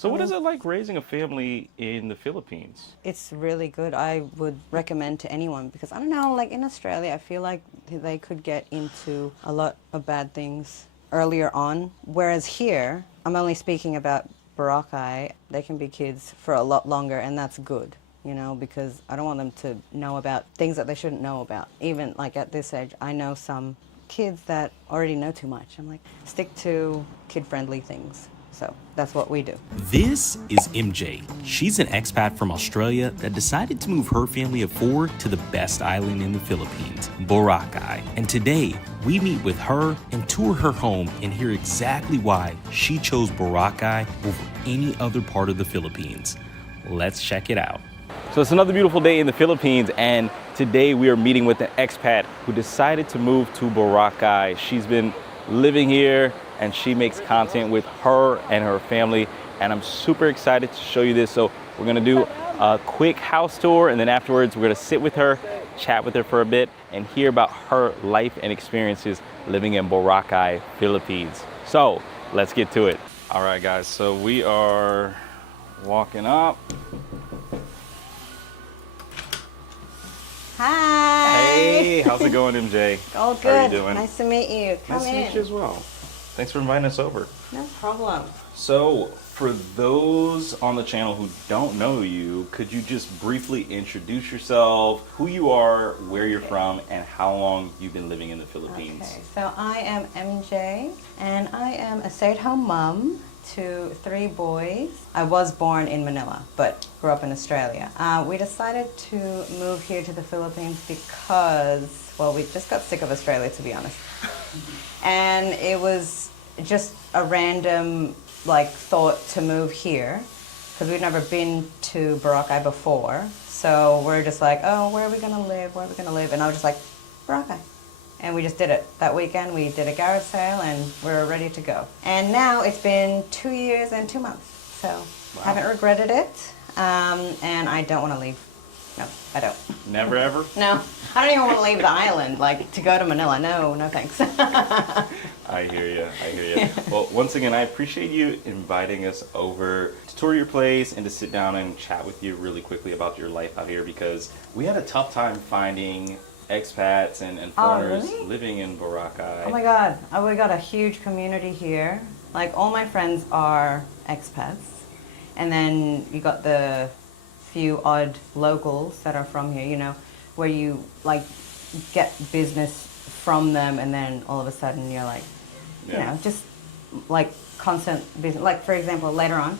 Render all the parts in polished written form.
So what is it like raising a family in the Philippines? It's really good. I would recommend to anyone because I don't know, like in Australia, I feel like they could get into a lot of bad things earlier on. Whereas here, I'm only speaking about Boracay, they can be kids for a lot longer, and that's good, you know, because I don't want them to know about things that they shouldn't know about. Even like at this age, I know some kids that already know too much. I'm like, stick to kid-friendly things. So that's what we do. This is MJ. She's an expat from Australia that decided to move her family of 4 to the best island in the Philippines, Boracay. And today, we meet with her and tour her home and hear exactly why she chose Boracay over any other part of the Philippines. Let's check it out. So it's another beautiful day in the Philippines, and today we are meeting with an expat who decided to move to Boracay. She's been living here and she makes content with her and her family, and I'm super excited to show you this. So we're gonna do a quick house tour, and then afterwards we're gonna sit with her, chat with her for a bit, and hear about her life and experiences living in Boracay, Philippines. So let's get to it. All right guys, so we are walking up. Hi. Hey, how's it going, MJ? All good. How are you doing? Nice to meet you. Come Nice in. to meet you as well. Thanks for inviting us over. No problem. So, for those on the channel who don't know you, could you just briefly introduce yourself, who you are, where you're from, and how long you've been living in the Philippines? Okay, so I am MJ, and I am a stay-at-home mom to 3 boys. I was born in Manila, but grew up in Australia. We decided to move here to the Philippines because, well, we just got sick of Australia, to be honest. And it was just a random thought to move here because we'd never been to Boracay before. So we're just like, oh, where are we gonna live? Where are we gonna live? And I was just like, Boracay. And we just did it. That weekend we did a garage sale and we're ready to go. And now it's been 2 years and 2 months. So Wow. haven't regretted it. And I don't want to leave. No, I don't. Never ever? No, I don't even want to leave the island, to go to Manila. No, no thanks. I hear you. I hear you. Well, once again, I appreciate you inviting us over to tour your place and to sit down and chat with you really quickly about your life out here, because we had a tough time finding expats and foreigners really? living in Boracay. Oh my God, we got a huge community here. Like all my friends are expats. And then you got the few odd locals that are from here, you know, where you get business from them and then all of a sudden you're like, you know, just constant business. Like for example, later on,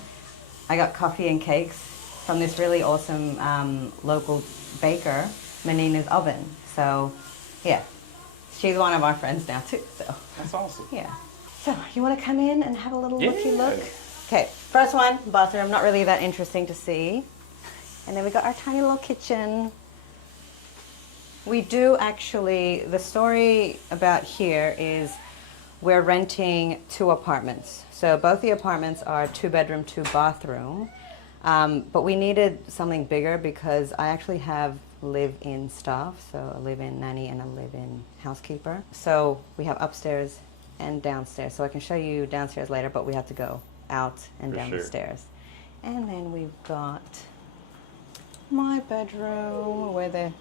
I got coffee and cakes from this really awesome local baker, Menina's Oven. So yeah, she's one of our friends now too, so. That's awesome. Yeah. So you want to come in and have a little looky Yeah. look? Okay, first one, bathroom, not really that interesting to see. And then we got our tiny little kitchen. We do actually, the story about here is we're renting 2 apartments. So both the apartments are 2-bedroom, 2-bathroom. But we needed something bigger because I actually have live-in staff. So a live-in nanny and a live-in housekeeper. So we have upstairs and downstairs. So I can show you downstairs later, but we have to go out and down the stairs. And then we've got my bedroom where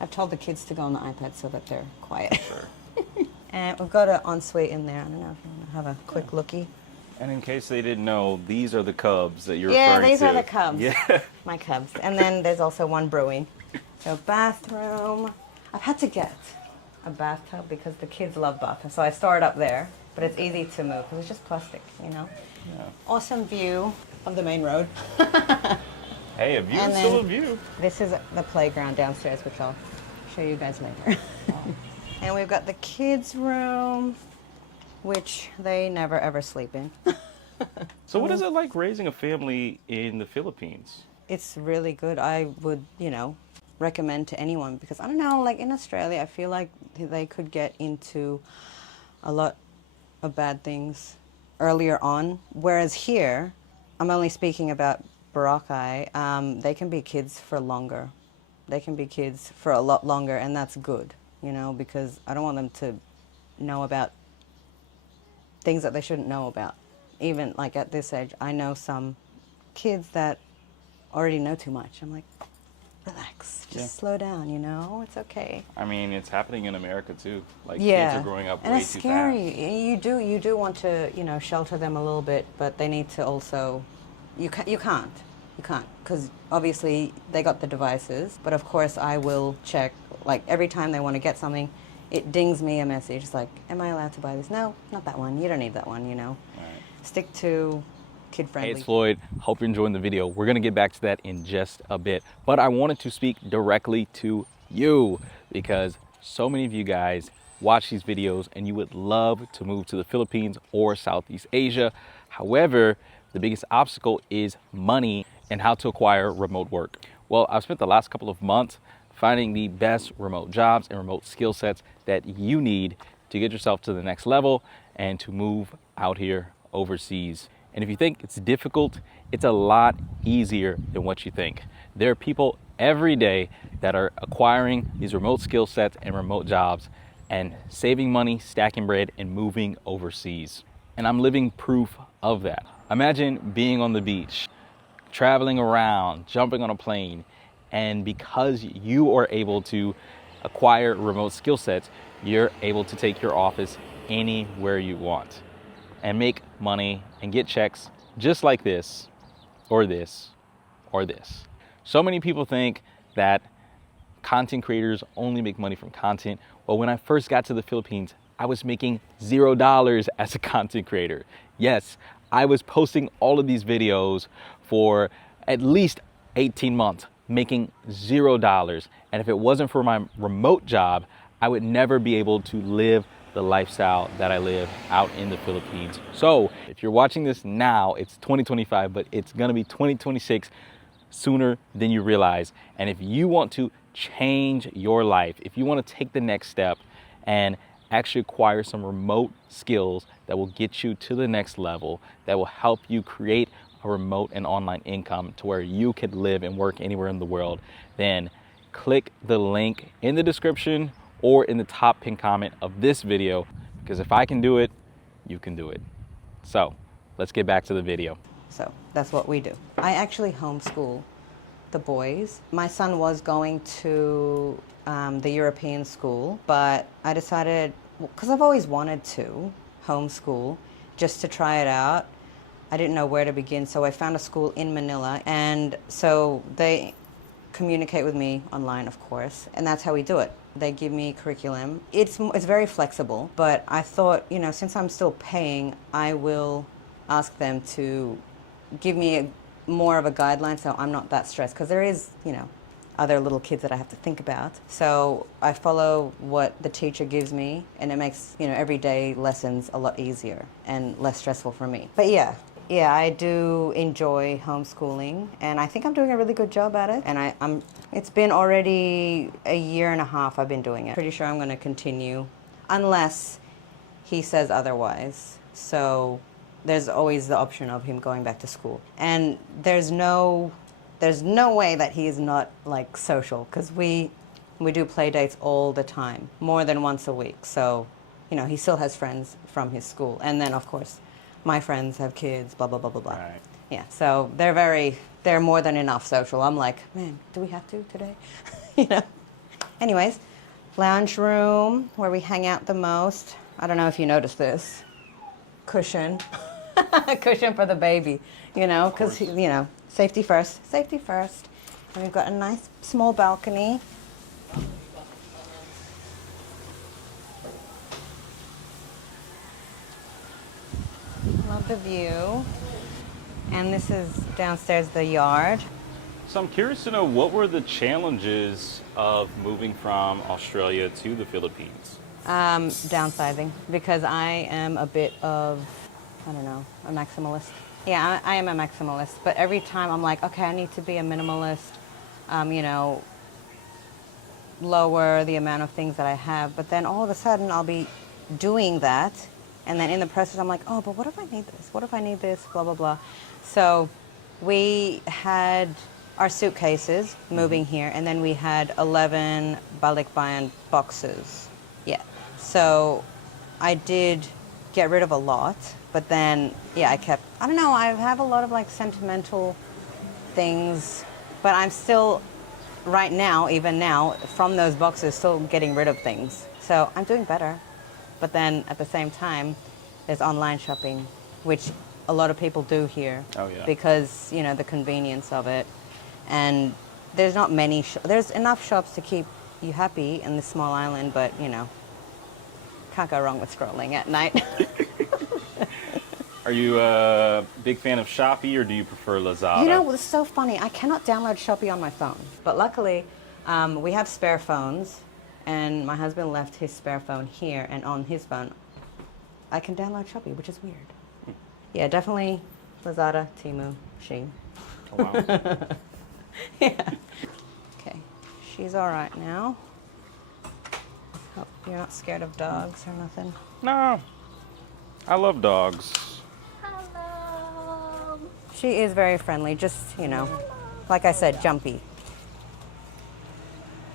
I've told the kids to go on the iPad so that they're quiet. Sure. And we've got an ensuite in there. I don't know if you want to have a quick looky. And in case they didn't know, these are the cubs that you're Yeah, referring to. these are the cubs. Yeah. My cubs. And then there's also one brewing. So bathroom. I've had to get a bathtub because the kids love bathtubs. So I store it up there, but it's easy to move because it's just plastic, you know. Yeah. Awesome view of the main road. Hey, a view And is still a then view. This is the playground downstairs, which I'll show you guys later. And we've got the kids' room, which they never ever sleep in. So what is it like raising a family in the Philippines? It's really good. I would, recommend to anyone because I don't know, in Australia, I feel like they could get into a lot of bad things earlier on. Whereas here, I'm only speaking about Boracay, they can be kids for longer. They can be kids for a lot longer, and that's good, because I don't want them to know about things that they shouldn't know about. Even at this age, I know some kids that already know too much. I'm like, relax, just slow down, you know, it's okay. I mean, it's happening in America too. Like Yeah, kids are growing up and way it's too scary. fast. You do want to, you know, shelter them a little bit, but they need to also, you can't, because obviously they got the devices. But of course, I will check, like every time they want to get something, it dings me a message. It's like, am I allowed to buy this? No, not that one. You don't need that one. You know, Right. Stick to kid Hey, friendly. it's Floyd. Hope you're enjoying the video. We're gonna get back to that in just a bit, but I wanted to speak directly to you because so many of you guys watch these videos and you would love to move to the Philippines or Southeast Asia. However, the biggest obstacle is money and how to acquire remote work. Well, I've spent the last couple of months finding the best remote jobs and remote skill sets that you need to get yourself to the next level and to move out here overseas. And if you think it's difficult, it's a lot easier than what you think. There are people every day that are acquiring these remote skill sets and remote jobs and saving money, stacking bread, and moving overseas. And I'm living proof of that. Imagine being on the beach, traveling around, jumping on a plane, and because you are able to acquire remote skill sets, you're able to take your office anywhere you want and make money and get checks just like this, or this, or this. So many people think that content creators only make money from content. Well, when I first got to the Philippines, I was making $0 as a content creator. Yes, I was posting all of these videos for at least 18 months, making $0. And if it wasn't for my remote job, I would never be able to live the lifestyle that I live out in the Philippines. So if you're watching this now, it's 2025, but it's gonna be 2026 sooner than you realize. And if you want to change your life, if you want to take the next step and actually acquire some remote skills that will get you to the next level, that will help you create a remote and online income to where you could live and work anywhere in the world, then click the link in the description or in the top pinned comment of this video, because if I can do it, you can do it. So let's get back to the video. So that's what we do. I actually homeschool the boys. My son was going to the European school, but I decided, because I've always wanted to homeschool just to try it out. I didn't know where to begin, so I found a school in Manila, and so they communicate with me online, of course, and that's how we do it. They give me curriculum. It's very flexible, but I thought, you know, since I'm still paying, I will ask them to give me more of a guideline so I'm not that stressed, because there is, you know, other little kids that I have to think about. So I follow what the teacher gives me, and it makes, you know, everyday lessons a lot easier and less stressful for me. But yeah, I do enjoy homeschooling, and I think I'm doing a really good job at it. And it's been already a year and a half I've been doing it. Pretty sure I'm going to continue unless he says otherwise. So there's always the option of him going back to school. And there's no way that he is not like social, because we do play dates all the time, more than once a week. So, you know, he still has friends from his school. And then of course, my friends have kids, blah, blah, blah, blah, blah. Right. Yeah, so they're more than enough social. I'm like, man, do we have to today? You know? Anyways, lounge room where we hang out the most. I don't know if you noticed this. Cushion. Cushion for the baby, you know, because, you know, safety first, safety first. And we've got a nice small balcony. Love the view. And this is downstairs, the yard. So I'm curious to know, what were the challenges of moving from Australia to the Philippines? Downsizing, because I am a bit of, I don't know, a maximalist. Yeah, I am a maximalist, but every time I'm like, okay, I need to be a minimalist, you know, lower the amount of things that I have. But then all of a sudden I'll be doing that, and then in the process I'm like, oh, but what if I need this? What if I need this? Blah, blah, blah. So we had our suitcases moving here, and then we had 11 balikbayan boxes. Yeah. So I did get rid of a lot. But then, yeah, I don't know, I have a lot of like sentimental things, but I'm still, right now, even now, from those boxes, still getting rid of things. So I'm doing better. But then at the same time, there's online shopping, which a lot of people do here. Oh, yeah. Because, you know, the convenience of it. And there's not many, there's enough shops to keep you happy in this small island, but, you know, can't go wrong with scrolling at night. Are you a big fan of Shopee, or do you prefer Lazada? You know, it's so funny. I cannot download Shopee on my phone. But luckily, we have spare phones, and my husband left his spare phone here, and on his phone, I can download Shopee, which is weird. Yeah, definitely Lazada, Temu, Shein. Oh, wow. Yeah. Okay, she's all right now. Hope you're not scared of dogs or nothing. No, I love dogs. She is very friendly, just, you know, like I said, jumpy.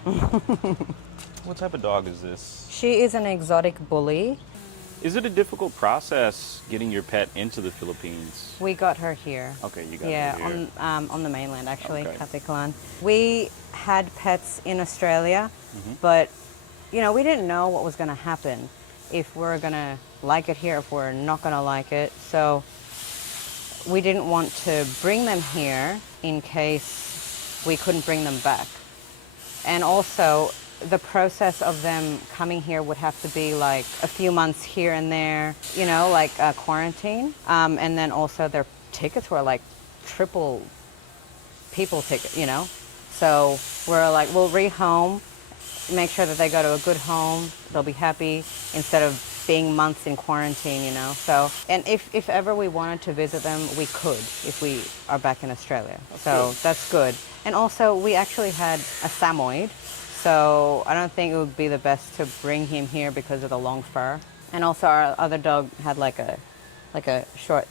What type of dog is this? She is an exotic bully. Is it a difficult process getting your pet into the Philippines? We got her here. Okay, you got Yeah, her here. on the mainland, actually, Okay. Katikalan. We had pets in Australia, but, you know, we didn't know what was going to happen, if we're going to like it here, if we're not going to like it. So we didn't want to bring them here in case we couldn't bring them back. And also, the process of them coming here would have to be like a few months here and there, you know, like quarantine. And then also their tickets were like triple people ticket, you know. So we're like, we'll rehome, make sure that they go to a good home, they'll be happy, instead of being months in quarantine, you know. So, and if ever we wanted to visit them, we could, if we are back in Australia. So that's good. And also, we actually had a Samoyed, so I don't think it would be the best to bring him here because of the long fur. And also, our other dog had like a short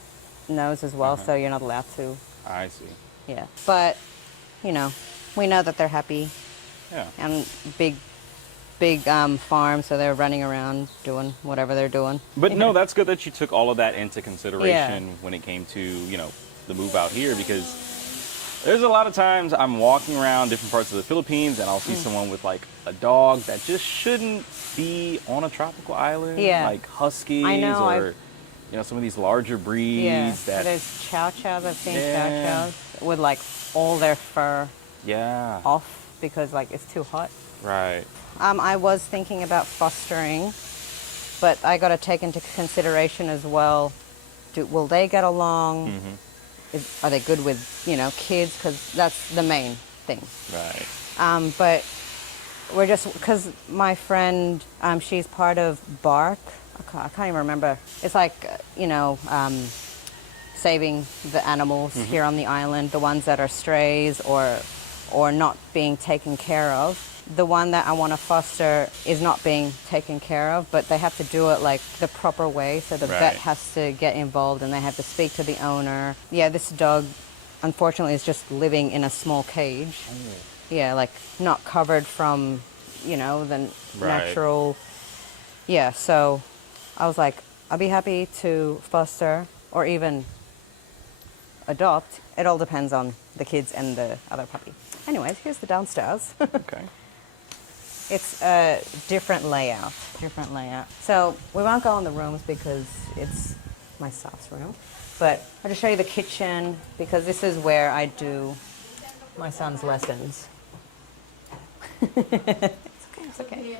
nose as well, so you're not allowed to. I see. Yeah, but you know, we know that they're happy. Yeah. And big farm, so they're running around doing whatever they're doing. But no, that's good that you took all of that into consideration when it came to, you know, the move out here, because there's a lot of times I'm walking around different parts of the Philippines and I'll see someone with like a dog that just shouldn't be on a tropical island, like huskies or you know, some of these larger breeds that there's chow chows. I've seen chow chows with like all their fur off because like it's too hot. Right. I was thinking about fostering, but I got to take into consideration as well, will they get along? Are they good with, you know, kids? Because that's the main thing. Right. But we're just, because my friend, she's part of Bark. I can't even remember. It's like, you know, saving the animals here on the island, the ones that are strays or not being taken care of. The one that I want to foster is not being taken care of, but they have to do it like the proper way. So the vet has to get involved and they have to speak to the owner. Yeah, this dog, unfortunately, is just living in a small cage. Yeah, like not covered from, you know, the natural. Yeah, so I was like, I'll be happy to foster or even adopt. It all depends on the kids and the other puppy. Anyways, here's the downstairs. Okay. It's a different layout. So we won't go in the rooms because it's my staff's room. But I'll just show you the kitchen because this is where I do my son's lessons. It's okay.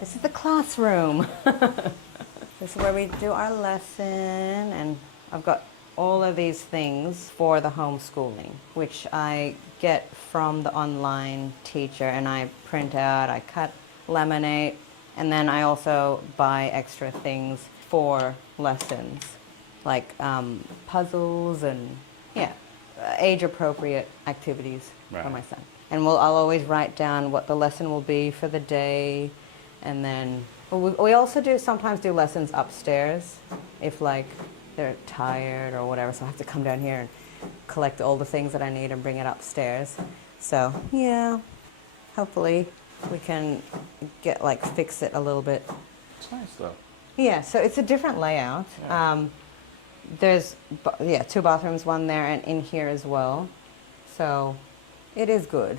This is the classroom. This is where we do our lesson, and I've got all of these things for the homeschooling, which I get from the online teacher, and I print out, I cut, laminate, and then I also buy extra things for lessons, like puzzles and age-appropriate activities for my son. And I'll always write down what the lesson will be for the day, and then we also sometimes do lessons upstairs if like they're tired or whatever, so I have to come down here and collect all the things that I need and bring it upstairs. So yeah, hopefully we can fix it a little bit. It's nice though. Yeah, so it's a different layout. There's, two bathrooms, one there and in here as well. So it is good.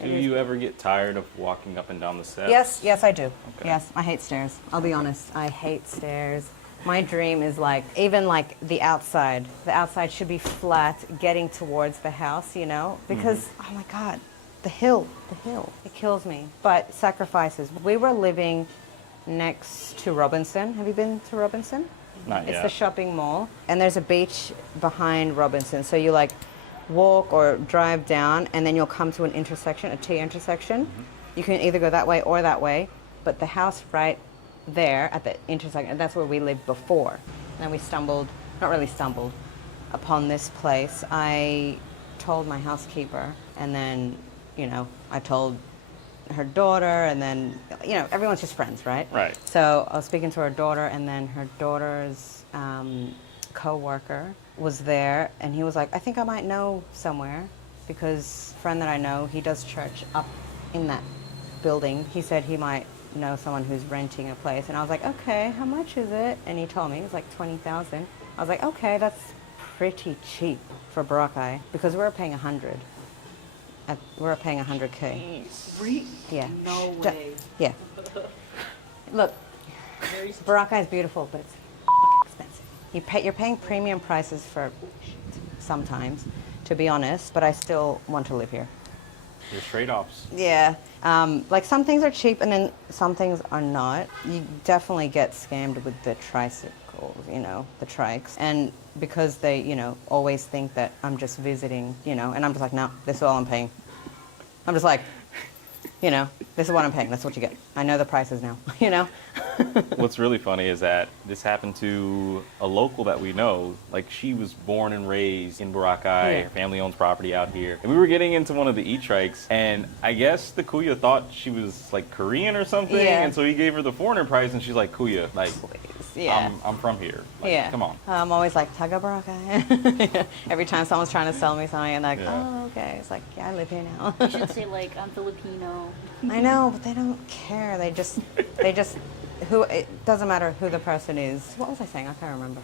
Do you ever get tired of walking up and down the steps? Yes, I do. Okay. Yes, I hate stairs. I'll be honest, I hate stairs. My dream is like, even like the outside should be flat, getting towards the house, you know? Because, oh my God, the hill, it kills me. But sacrifices. We were living next to Robinson. Have you been to Robinson? Not yet. It's the shopping mall. And there's a beach behind Robinson. So you like walk or drive down and then you'll come to an intersection, a T intersection. You can either go that way or that way. But the house right there at the intersection, that's where we lived before. And then we not really stumbled, upon this place. I told my housekeeper and then, you know, I told her daughter and then, you know, everyone's just friends, right? Right. So I was speaking to her daughter and then her daughter's co-worker was there and he was like, I think I might know somewhere because a friend that I know, he does church up in that building. He said he might know someone who's renting a place and I was like, okay, how much is it? And he told me it was like 20,000. I was like, okay, that's pretty cheap for Boracay because we were paying 100. We were paying 100K. Yeah. No way. Yeah. Look, Boracay is beautiful, but it's expensive. You're paying premium prices for sometimes, to be honest, but I still want to live here. There's trade-offs. Yeah. Like some things are cheap and then some things are not. You definitely get scammed with the tricycles, you know, the trikes. And because they, you know, always think that I'm just visiting, you know, and I'm just like, no, this is all I'm paying. I'm just like, you know, this is what I'm paying. That's what you get. I know the prices now, you know? What's really funny is that this happened to a local that we know. Like, she was born and raised in Boracay. Yeah. Her family owns property out here. And we were getting into one of the e-trikes, and I guess the Kuya thought she was, like, Korean or something. Yeah. And so he gave her the foreigner price, and she's like, Kuya, like, Yeah. I'm from here. Like, Yeah. come on. I'm always like, Taga Boracay. Every time someone's trying to sell me something, and like, Yeah. oh, okay. It's like, yeah, I live here now. You should say like I'm Filipino. I know, but they don't care. They just, it doesn't matter who the person is. What was I saying? I can't remember.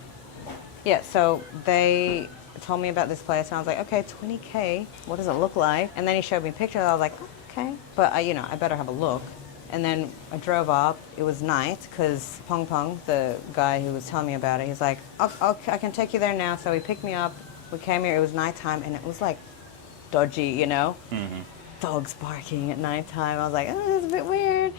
Yeah, so they told me about this place, and I was like, okay, 20K, what does it look like? And then he showed me pictures, I was like, okay. But, you know, I better have a look. And then I drove up, it was night, because Pong Pong, the guy who was telling me about it, he's like, I can take you there now. So he picked me up, we came here, it was nighttime, and it was like dodgy, you know? Mm-hmm. Dogs barking at nighttime. I was like, oh, that's a bit weird.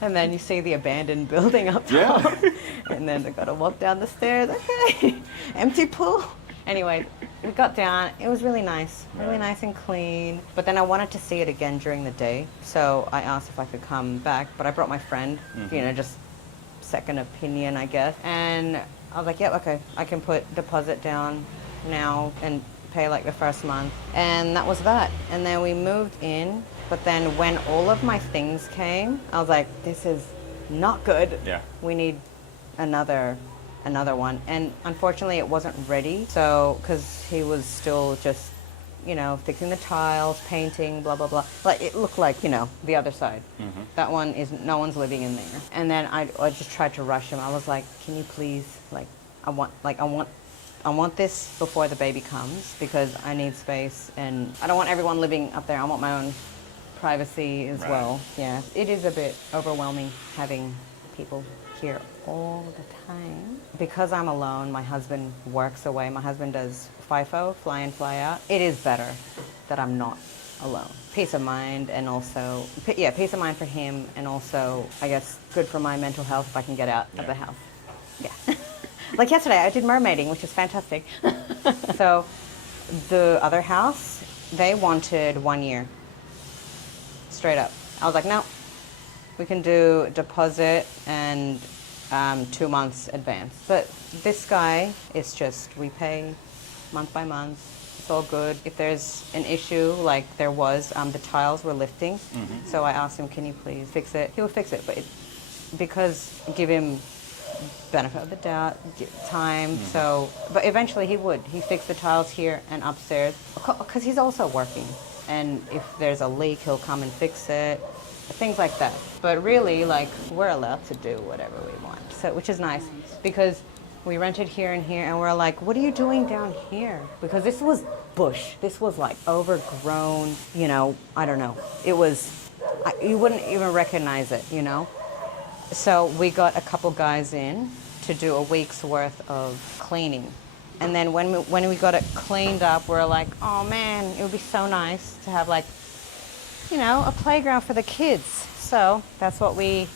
And then you see the abandoned building up top. Yeah. And then I got to walk down the stairs. Okay. Empty pool. Anyway, we got down. It was really nice. Really nice and clean. But then I wanted to see it again during the day. So I asked if I could come back. But I brought my friend, you know, just second opinion, I guess. And I was like, yeah, okay. I can put deposit down now and pay like the first month, and that was that. And then we moved in, but then when all of my things came, I was like, this is not good. Yeah. We need another one. And unfortunately it wasn't ready, so because he was still just, you know, fixing the tiles, painting, blah blah blah. Like it looked like, you know, the other side. That one is, no one's living in there. And then I just tried to rush him. I was like, can you please, like I want this before the baby comes because I need space and I don't want everyone living up there. I want my own privacy as well. Yeah, it is a bit overwhelming having people here all the time. Because I'm alone, my husband works away. My husband does FIFO, fly in, fly out. It is better that I'm not alone. Peace of mind, and also, peace of mind for him, and also, I guess, good for my mental health if I can get out of the house. Yeah. Like yesterday, I did mermaiding, which is fantastic. So the other house, they wanted 1 year. Straight up. I was like, no, we can do deposit and 2 months advance. But this guy, it's just, we pay month by month. It's all good. If there's an issue, like there was, the tiles were lifting. So I asked him, can you please fix it? He will fix it, but because give him benefit of the doubt, time. So, but eventually he would. He fixed the tiles here and upstairs because he's also working. And if there's a leak, he'll come and fix it. things like that. But really, like, we're allowed to do whatever we want, so which is nice because we rented here and here, and we're like, what are you doing down here? Because this was bush. This was like overgrown, you know, I don't know. It was, you wouldn't even recognize it, you know? So we got a couple guys in to do a week's worth of cleaning. And then when we got it cleaned up, we're like, oh man, it would be so nice to have like, you know, a playground for the kids. So that's what we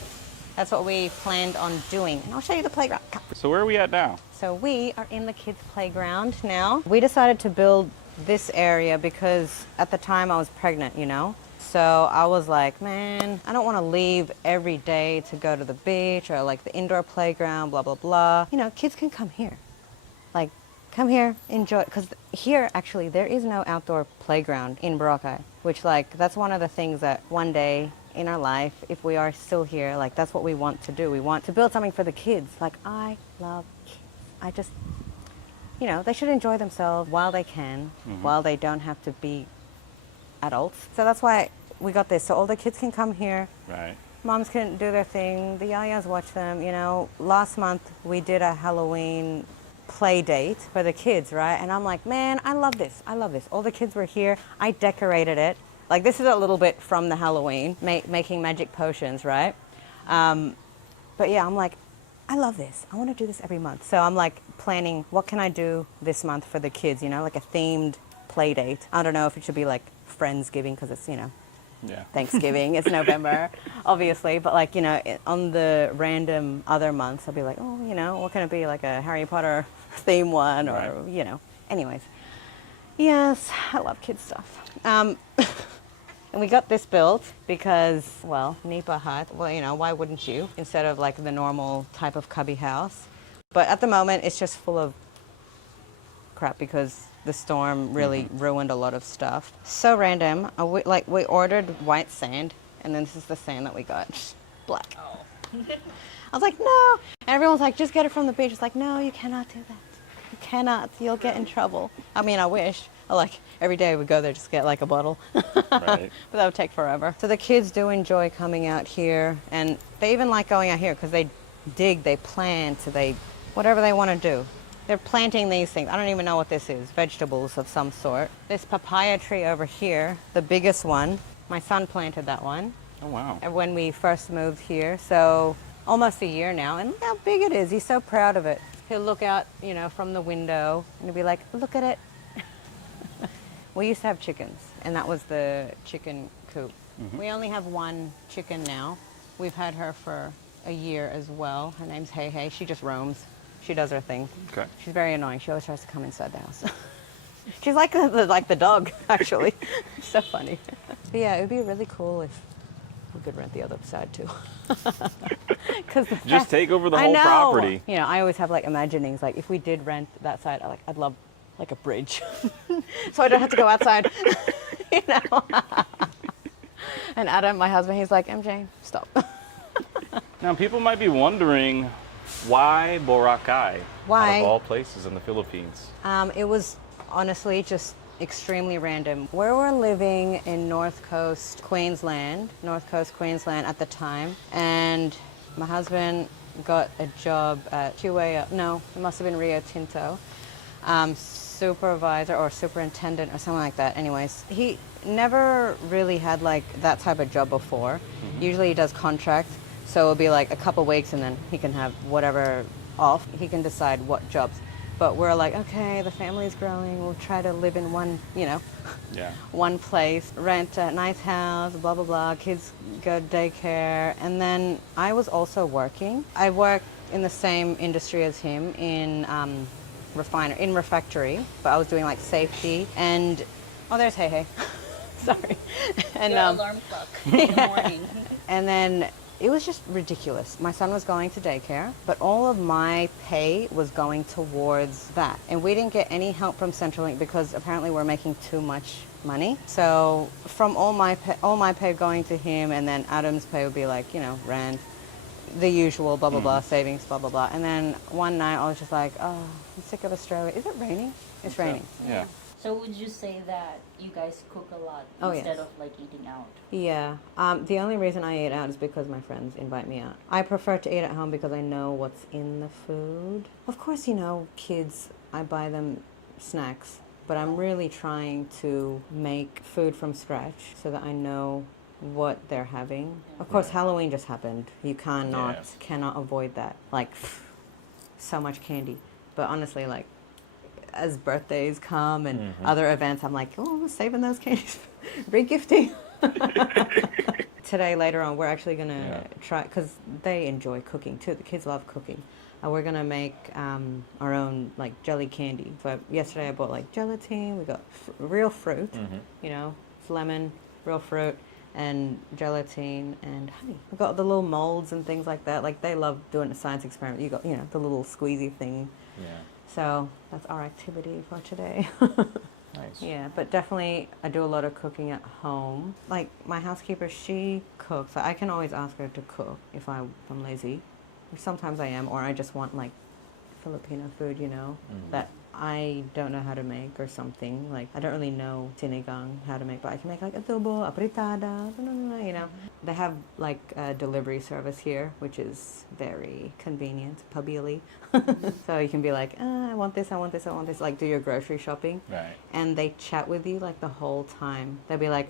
planned on doing. And I'll show you the playground. So where are we at now? So we are in the kids' playground now. We decided to build this area because at the time I was pregnant, you know? So I was like, man, I don't want to leave every day to go to the beach or like the indoor playground, blah, blah, blah. You know, kids can come here. Like, come here, enjoy. Because here, actually, there is no outdoor playground in Boracay, which, like, that's one of the things that one day in our life, if we are still here, like, that's what we want to do. We want to build something for the kids. Like, I love kids. I just, you know, they should enjoy themselves while they can, while they don't have to be adults. So that's why we got this. So all the kids can come here. Right. Moms can do their thing. The yayas watch them. You know, last month we did a Halloween play date for the kids, right? And I'm like, man, I love this. I love this. All the kids were here. I decorated it. Like, this is a little bit from the Halloween, making magic potions, right? But yeah, I'm like, I love this. I want to do this every month. So I'm like planning, what can I do this month for the kids, you know, like a themed play date. I don't know if it should be like Friendsgiving because it's, you know, Yeah. Thanksgiving. It's November, obviously. But like, you know, on the random other months, I'll be like, oh, you know, what can it be? Like a Harry Potter theme one or, Right. you know. Anyways. Yes, I love kids stuff. And we got this built because, well, Nipa hut, well, you know, why wouldn't you? Instead of like the normal type of cubby house. But at the moment, it's just full of crap because the storm really ruined a lot of stuff. So random. We ordered white sand, and then this is the sand that we got. Black. Oh. I was like, no. And everyone's like, just get it from the beach. It's like, no, you cannot do that. You cannot. You'll get in trouble. I mean, I wish. Like, every day we go there just get like a bottle. Right. But that would take forever. So the kids do enjoy coming out here, and they even like going out here because they dig, they plant, whatever they want to do. They're planting these things. I don't even know what this is, vegetables of some sort. This papaya tree over here, the biggest one, my son planted that one. Oh, wow. And when we first moved here, so almost a year now, and look how big it is. He's so proud of it. He'll look out, you know, from the window, and he'll be like, look at it. We used to have chickens, and that was the chicken coop. We only have one chicken now. We've had her for a year as well. Her name's Hey Hey. She just roams. She does her thing. Okay. She's very annoying. She always tries to come inside the house. She's like the dog, actually. So funny. But yeah, it would be really cool if we could rent the other side too. Just take over the I whole know. property. You know, I always have like imaginings, like if we did rent that side, I'd love like a bridge, so I don't have to go outside. You know. And Adam, my husband, he's like, MJ, stop. Now, people might be wondering, why Boracay? Why? Out of all places in the Philippines. It was honestly just extremely random. We were living in North Coast Queensland at the time, and my husband got a job at QA, no, it must have been Rio Tinto, supervisor or superintendent or something like that. Anyways, he never really had like that type of job before. Usually he does contract, so it'll be like a couple weeks and then he can have whatever off. He can decide what jobs. But we're like, okay, the family's growing, we'll try to live in one, you know, Yeah. one place, rent a nice house, blah, blah, blah, kids go to daycare. And then I was also working. I worked in the same industry as him in refectory, but I was doing like safety and, oh, there's Hey Hey. Sorry. And Your alarm clock in the morning. and then it was just ridiculous. My son was going to daycare, but all of my pay was going towards that. And we didn't get any help from Centrelink because apparently we're making too much money. So from all my pay going to him, and then Adam's pay would be like, you know, rent, the usual, blah, blah, blah, savings, blah, blah, blah. And then one night I was just like, oh, I'm sick of Australia. Is it raining? It's raining. Yeah. So would you say that you guys cook a lot Oh, instead yes. of like eating out? Yeah. The only reason I eat out is because my friends invite me out. I prefer to eat at home because I know what's in the food. Of course, kids, I buy them snacks, but I'm really trying to make food from scratch so that I know what they're having. Of course, Halloween just happened. You cannot avoid that. Like, so much candy. But honestly, like, as birthdays come and other events, I'm like, oh, I'm saving those candies. Regifting. Today, later on, we're actually going to try, because they enjoy cooking too. The kids love cooking. We're going to make our own, like, jelly candy. So yesterday I bought, like, gelatine. We got real fruit, it's lemon, real fruit, and gelatine and honey. We've got the little molds and things like that. Like, they love doing a science experiment. You got, the little squeezy thing. Yeah. So that's our activity for today. Nice. Yeah, but definitely I do a lot of cooking at home. Like, my housekeeper, she cooks. I can always ask her to cook if I'm lazy. Sometimes I am, or I just want, like, Filipino food, that I don't know how to make or something. Like, I don't really know sinigang, how to make, but I can make, like, adobo, apritada, They have, like, a delivery service here, which is very convenient, pabili. So you can be like, I want this, I want this, I want this. Like, do your grocery shopping. Right. And they chat with you, like, the whole time. They'll be like,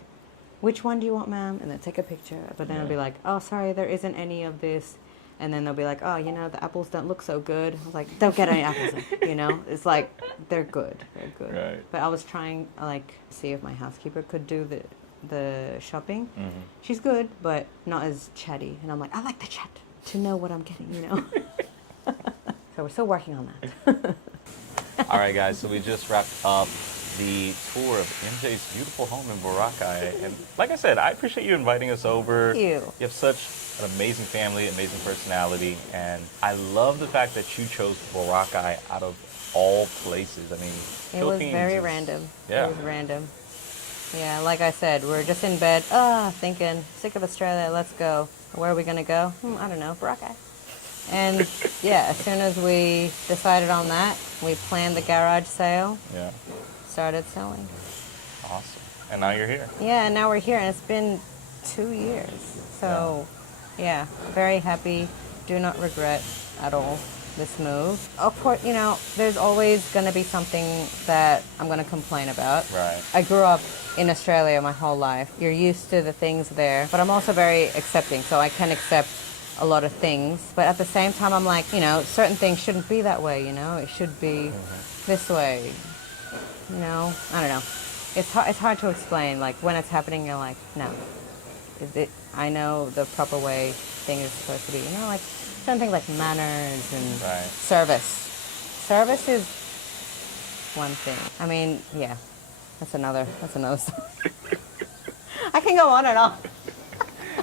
which one do you want, ma'am? And then take a picture. But then it'll be like, oh, sorry, there isn't any of this. And then they'll be like, oh, the apples don't look so good. I was like, don't get any apples in, It's like, they're good. They're good. Right. But I was trying, see if my housekeeper could do the shopping. She's good, but not as chatty. And I'm like, I like the chat to know what I'm getting, So we're still working on that. All right, guys, so we just wrapped up the tour of MJ's beautiful home in Boracay. And like I said, I appreciate you inviting us over. Thank you. You have such an amazing family, amazing personality, and I love the fact that you chose Boracay out of all places. I mean, It was Philippines very is- random. Yeah. It was random. Yeah, like I said, we're just in bed, thinking, sick of Australia, let's go. Where are we going to go? I don't know, Boracay. And yeah, as soon as we decided on that, we planned the garage sale, Yeah, started selling. awesome. And now you're here. Yeah, and now we're here, and it's been 2 years. So, yeah, very happy. Do not regret at all this move. Of course, there's always going to be something that I'm going to complain about. Right. I grew up in Australia my whole life. You're used to the things there, but I'm also very accepting, so I can accept a lot of things. But at the same time, I'm like, certain things shouldn't be that way, It should be this way. I don't know. It's hard to explain. Like, when it's happening, you're like, no. I know the proper way thing is supposed to be. Like certain things like manners and Right. service. Service is one thing. I mean, yeah, that's another story. I can go on and on.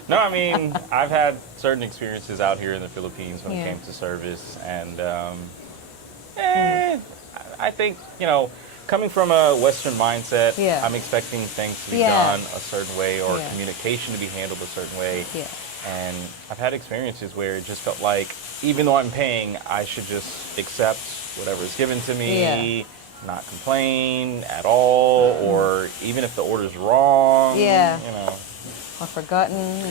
No, I mean, I've had certain experiences out here in the Philippines when it Yeah. came to service, and I think, coming from a Western mindset, Yeah. I'm expecting things to be Yeah. done a certain way or Yeah. communication to be handled a certain way. Yeah. And I've had experiences where it just felt like, even though I'm paying, I should just accept whatever is given to me, not complain at all, or even if the order's wrong, Yeah. Or forgotten.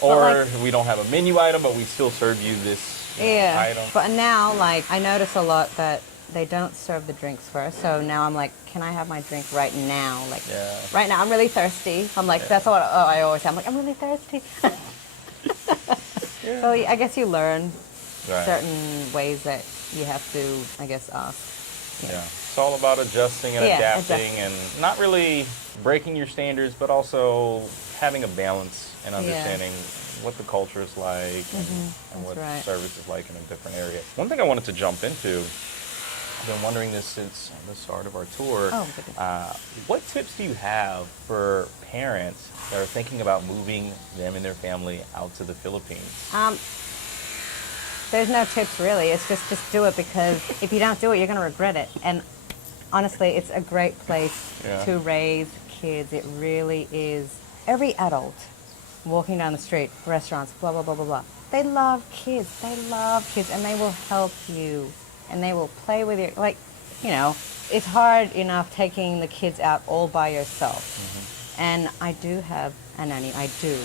Or we don't have a menu item, but we still serve you this item. But now, I notice a lot that they don't serve the drinks first. So now I'm like, can I have my drink right now? Right now, I'm really thirsty. I'm like, that's what I always say. I'm like, I'm really thirsty. So I guess you learn certain ways that you have to, I guess, ask. Yeah. It's all about adjusting and adapting and not really breaking your standards, but also having a balance and understanding what the culture is like and what service is like in a different area. One thing I wanted to jump into, I've been wondering this since the start of our tour. Oh, goodness. What tips do you have for parents that are thinking about moving them and their family out to the Philippines? There's no tips really. It's just do it, because if you don't do it, you're going to regret it. And honestly, it's a great place to raise kids. It really is. Every adult walking down the street, restaurants, blah, blah, blah, blah, blah. They love kids. They love kids, and they will help you. And they will play with you. it's hard enough taking the kids out all by yourself. And I do have a nanny, I do,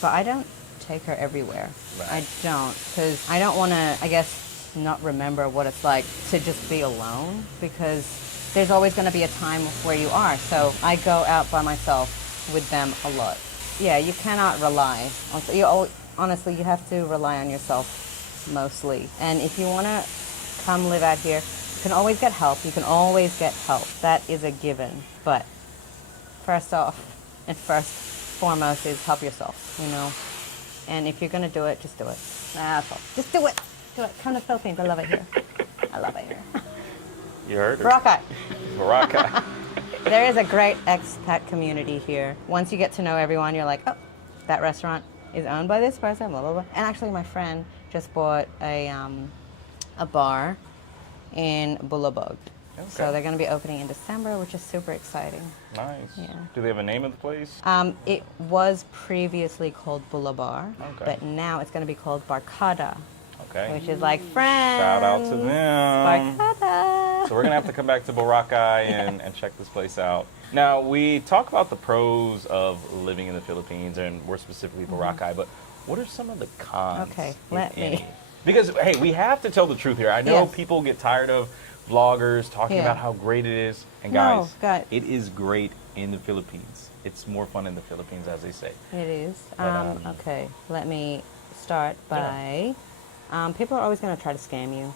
but I don't take her everywhere. Right. I don't, because I don't want to, I guess, not remember what it's like to just be alone, because there's always going to be a time where you are. So I go out by myself with them a lot. Yeah, you cannot rely on, honestly, you have to rely on yourself mostly. And if you want to come live out here, you can always get help. You can always get help. That is a given. But first off, and first foremost is help yourself, you know. And if you're going to do it, just do it. That's all. Just do it. Do it. Come to the Philippines. I love it here. I love it here. You heard her. Boracay. Boracay. There is a great expat community here. Once you get to know everyone, you're like, oh, that restaurant is owned by this person, blah, blah, blah. And actually, my friend just bought a bar in Bulabog. Okay. So they're going to be opening in December, which is super exciting. Nice. Yeah. Do they have a name of the place? It was previously called Bulabar, Okay. but now it's going to be called Barkada, Okay. which is like friends. Shout out to them. Barkada. So we're gonna have to come back to Boracay and check this place out. Now we talk about the pros of living in the Philippines, and more specifically Boracay. But what are some of the cons? Okay, if let me- any? Because hey, we have to tell the truth here. I know Yes. people get tired of vloggers talking Yeah. about how great it is, and No, guys, God. it is great in the Philippines. It's more fun in the Philippines, as they say. It is. But, Okay, let me start by, people are always going to try to scam you.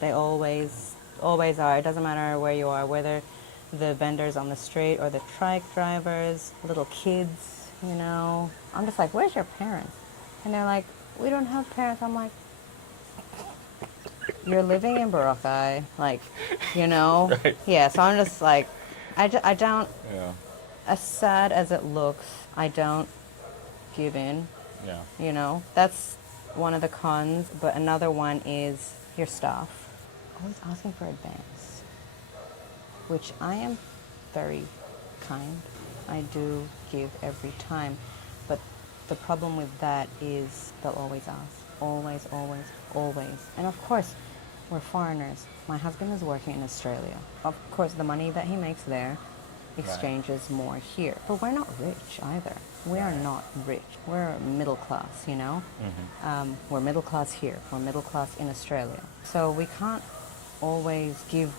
They always are. It doesn't matter where you are, whether the vendors on the street or the trike drivers, little kids, you know. I'm just like, where's your parents? And they're like, we don't have parents. I'm like, you're living in Boracay, like, you know. Right. Yeah, so I'm just like, I don't, Yeah. as sad as it looks, I don't give in, Yeah. you know. That's one of the cons, but another one is your staff always asking for advance, which I am very kind. I do give every time, but the problem with that is they'll always ask. Always, always, always. And of course, we're foreigners. My husband is working in Australia. Of course, the money that he makes there exchanges more here. But we're not rich either. We are not rich. We're middle class, you know? We're middle class here. We're middle class in Australia. So we can't always give.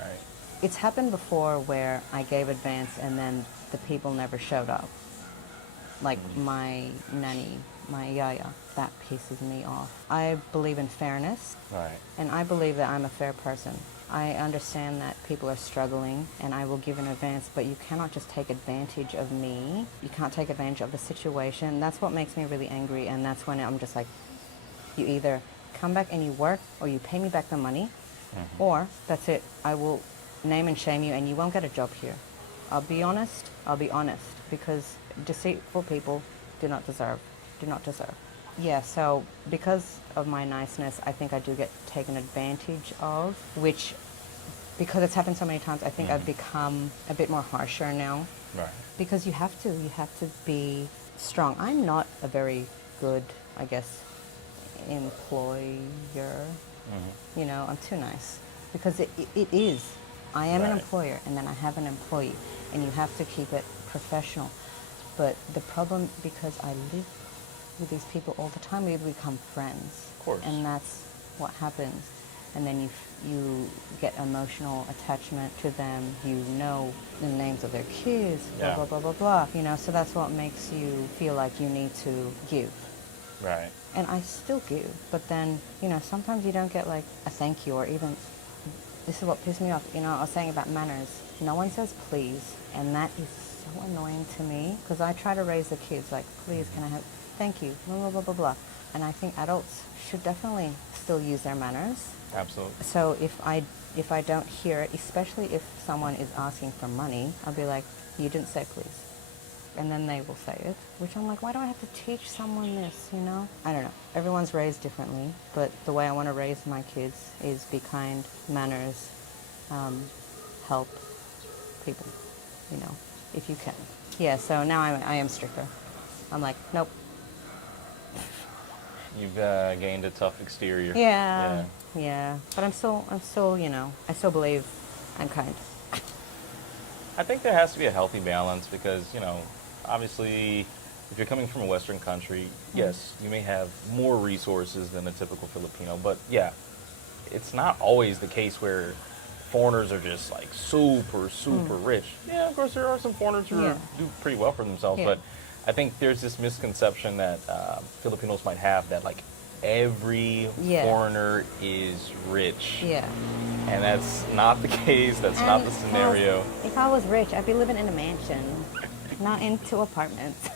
Right. It's happened before where I gave advance and then the people never showed up. Like my nanny, my yaya, that pisses me off. I believe in fairness, Right. and I believe that I'm a fair person. I understand that people are struggling, and I will give in advance, but you cannot just take advantage of me. You can't take advantage of the situation. That's what makes me really angry, and that's when I'm just like, you either come back and you work, or you pay me back the money, or that's it. I will name and shame you, and you won't get a job here. I'll be honest, because deceitful people do not deserve. Yeah, so because of my niceness, I think I do get taken advantage of, which, because it's happened so many times, I think I've become a bit more harsher now. Right. Because you have to be strong. I'm not a very good, I guess, employer. You know, I'm too nice. Because it is. I am an Right. employer, and then I have an employee, and you have to keep it professional. But the problem, because I live with these people all the time, we become friends. Of course. And that's what happens. And then you get emotional attachment to them. You know the names of their kids, blah, Yeah. blah, blah, blah, blah. You know, so that's what makes you feel like you need to give. Right. And I still give. But then, you know, sometimes you don't get like a thank you, or even, this is what pissed me off. You know, I was saying about manners. No one says please. And that is so annoying to me, because I try to raise the kids like, please, can I have, thank you, blah, blah, blah, blah, blah. And I think adults should definitely still use their manners. Absolutely. So if I don't hear it, especially if someone is asking for money, I'll be like, you didn't say please. And then they will say it, which I'm like, why do I have to teach someone this, you know? I don't know. Everyone's raised differently, but the way I want to raise my kids is be kind, manners, help people, you know, if you can. Yeah, so now I am stricter. I'm like, nope. You've gained a tough exterior. Yeah. But I'm still, I still believe I'm kind. I think there has to be a healthy balance because, obviously, if you're coming from a Western country, yes, you may have more resources than a typical Filipino, but yeah, it's not always the case where foreigners are just like super, super rich. Yeah, of course, there are some foreigners who do pretty well for themselves, but I think there's this misconception that Filipinos might have that like every foreigner is rich. Yeah. And that's not the case. That's not the scenario. If I was rich, I'd be living in a mansion, not in 2 apartments.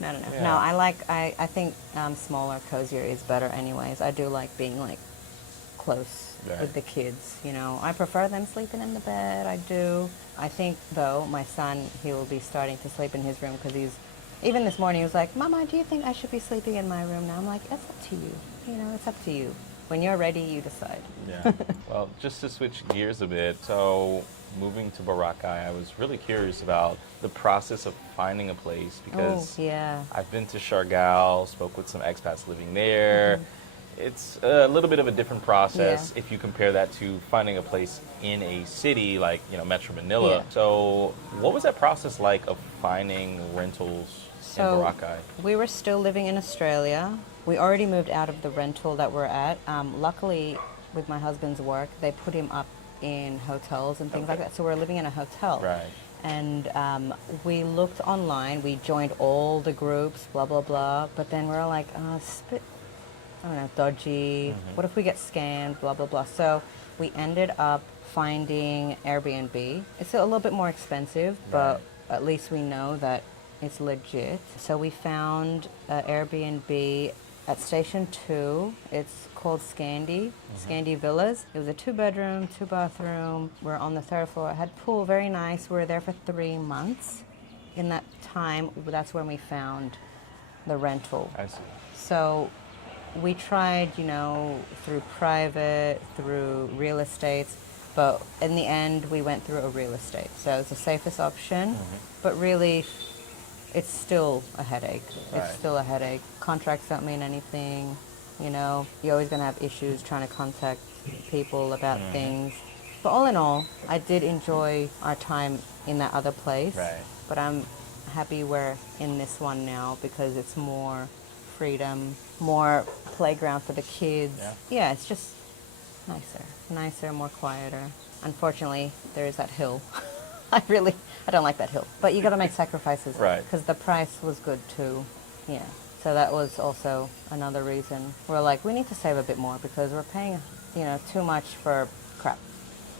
No. Yeah. No, I think smaller, cozier is better anyways. I do like being like close with the kids, I prefer them sleeping in the bed. I do. I think though, my son, he will be starting to sleep in his room because even this morning he was like, Mama, do you think I should be sleeping in my room now? I'm like, it's up to you. It's up to you. When you're ready, you decide. Yeah. Well, just to switch gears a bit, so moving to Boracay, I was really curious about the process of finding a place because I've been to Siargao, spoke with some expats living there. It's a little bit of a different process if you compare that to finding a place in a city like, Metro Manila. Yeah. So what was that process like of finding rentals in Boracay? We were still living in Australia. We already moved out of the rental that we're at. Luckily, with my husband's work, they put him up in hotels and things like that. So we're living in a hotel. Right. And we looked online. We joined all the groups, blah, blah, blah. But then we're like, it's a bit, I don't know, dodgy. What if we get scammed, blah, blah, blah. So we ended up finding Airbnb. It's a little bit more expensive, but at least we know that it's legit. So we found Airbnb at Station 2. It's called Scandi Villas. It was a 2-bedroom, 2-bathroom. We're on the 3rd floor. It had pool, very nice. We were there for 3 months. In that time, that's when we found the rental. I see. So we tried, through private, through real estate, but in the end, we went through a real estate. So it's the safest option, but really, it's still a headache. Right. It's still a headache. Contracts don't mean anything, You're always going to have issues trying to contact people about things. But all in all, I did enjoy our time in that other place. Right. But I'm happy we're in this one now because it's more freedom, more playground for the kids. Yeah, it's just nicer, more quieter. Unfortunately, there is that hill. I don't like that hill. But you got to make sacrifices. Right. Because the price was good too. Yeah. So that was also another reason. We're like, we need to save a bit more because we're paying, too much for crap,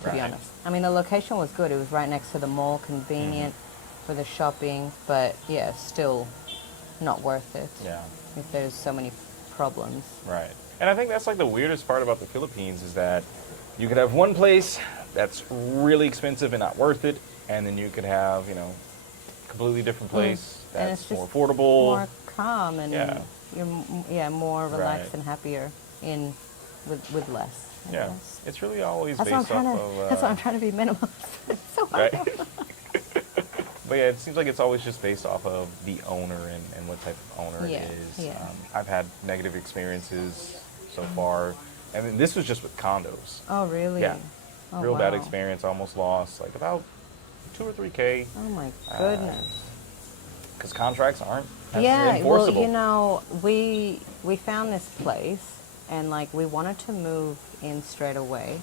to be honest. I mean, the location was good. It was right next to the mall, convenient for the shopping. But yeah, still not worth it. Yeah. If there's so many problems. Right. And I think that's like the weirdest part about the Philippines is that you could have one place that's really expensive and not worth it, and then you could have, completely different place that's more affordable. More calm and you're more relaxed and happier with less. I guess. It's really always That's based off of... That's why I'm trying to be minimalist. It's so hard. Right? But yeah, it seems like it's always just based off of the owner and what type of owner it is. Yeah. I've had negative experiences so far. I mean, this was just with condos. Oh, really? Yeah. Oh, Real bad wow. experience. Almost lost like about 2 or 3K. Oh my goodness. Because contracts aren't enforceable. Well, we found this place and like we wanted to move in straight away,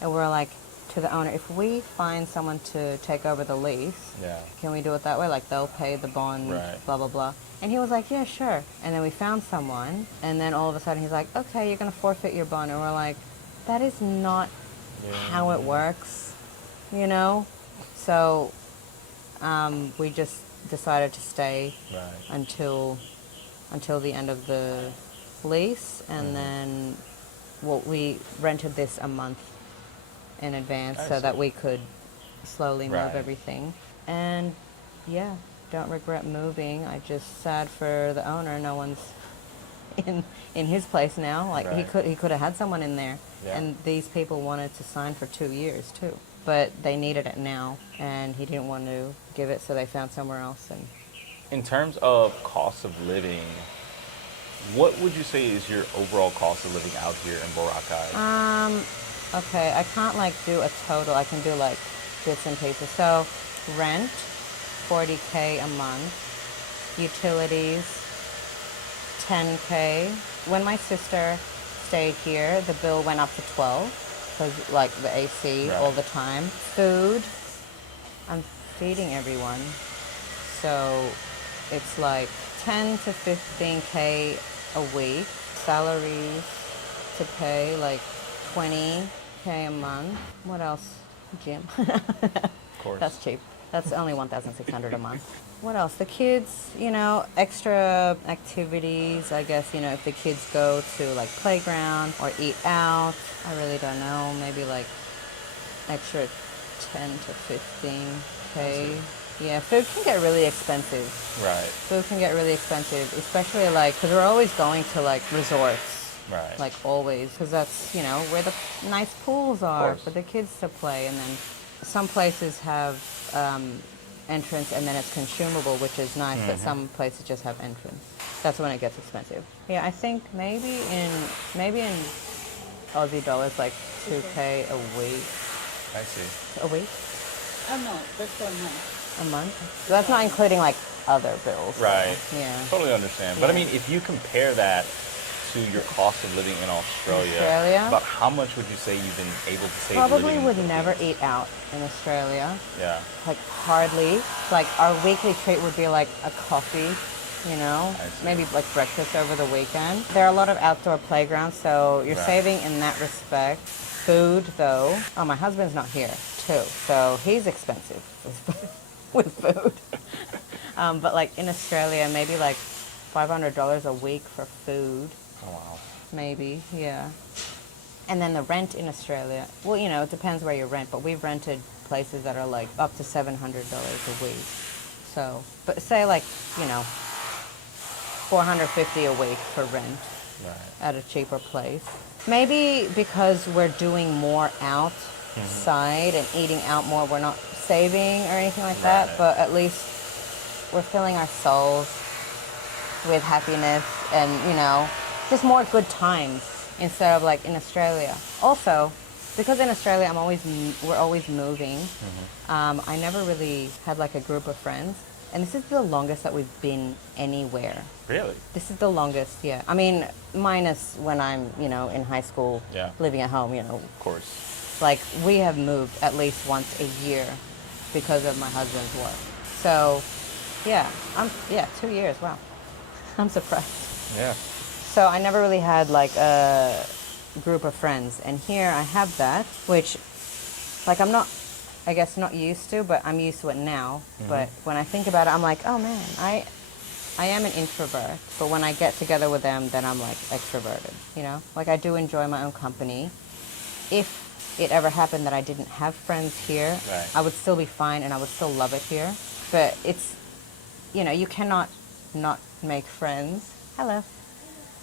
and we're like to the owner, if we find someone to take over the lease, can we do it that way? Like they'll pay the bond, blah blah blah. And he was like, yeah, sure. And then we found someone, and then all of a sudden he's like, okay, you're gonna forfeit your bond, and we're like, that is not how it works, So we just decided to stay until the end of the lease, and then we rented this a month in advance so that we could slowly move everything. And don't regret moving. I just sad for the owner. No one's in his place now. Like he could have had someone in there, and these people wanted to sign for 2 years too, but they needed it now, and he didn't want to give it, so they found somewhere else. And in terms of cost of living, What would you say is your overall cost of living out here in Boracay? Okay, I can't like do a total. I can do like bits and pieces. So rent, 40K a month. Utilities, 10K. When my sister stayed here, the bill went up to 12 because like the AC all the time. Food, I'm feeding everyone. So it's like 10 to 15K a week. Salaries to pay like 20K a month. What else? Gym. Of course. That's cheap. That's only 1,600 a month. What else? The kids, you know, extra activities. I guess, you know, if the kids go to like playground or eat out, I really don't know. Maybe like extra 10 to 15K. Yeah, food can get really expensive. Right. Food can get really expensive, especially like, because we're always going to like resorts. Right. Like always, because that's, you know, where the nice pools are course. for the kids to play. And then some places have entrance and then it's consumable, which is nice, but some places just have entrance. That's when it gets expensive. Yeah, I think maybe in Aussie dollars, like 2K a week. I see. A week? Oh no, that's for a month. A month? So that's not including like other bills. Right. Yeah. Totally understand. But I Yeah. mean, if you compare that to your cost of living in Australia, about how much would you say you've been able to save Probably living in would the never Philippines? eat out in Australia. Yeah. Like hardly. Like our weekly treat would be like a coffee, you know, I see. maybe like breakfast over the weekend. There are a lot of outdoor playgrounds, so you're Right. saving in that respect. Food though, oh, my husband's not here too, so he's expensive with food. But like in Australia, maybe like $500 a week for food. Oh, wow. Maybe, yeah. And then the rent in Australia, well, you know, it depends where you rent, but we've rented places that are like up to $700 a week. So, but say like, you know, $450 a week for rent Right. at a cheaper place. Maybe because we're doing more outside and eating out more, we're not saving or anything like that, Right. but at least we're filling our souls with happiness and, you know, just more good times instead of like in Australia. Also, because in Australia we're always moving, I never really had like a group of friends. And this is the longest that we've been anywhere. Really? This is the longest, yeah. I mean, minus when I'm, you know, in high school, Yeah. living at home, you know. Of course. Like, we have moved at least once a year because of my husband's work. So, yeah, 2 years, wow. I'm surprised. Yeah. So I never really had like a group of friends. And here I have that, which, like, I'm not, I guess, not used to, but I'm used to it now. But when I think about it, I'm like, oh man, I am an introvert. But when I get together with them, then I'm like extroverted, you know? Like, I do enjoy my own company. If it ever happened that I didn't have friends here, Right. I would still be fine and I would still love it here. But it's, you know, you cannot not make friends. Hello.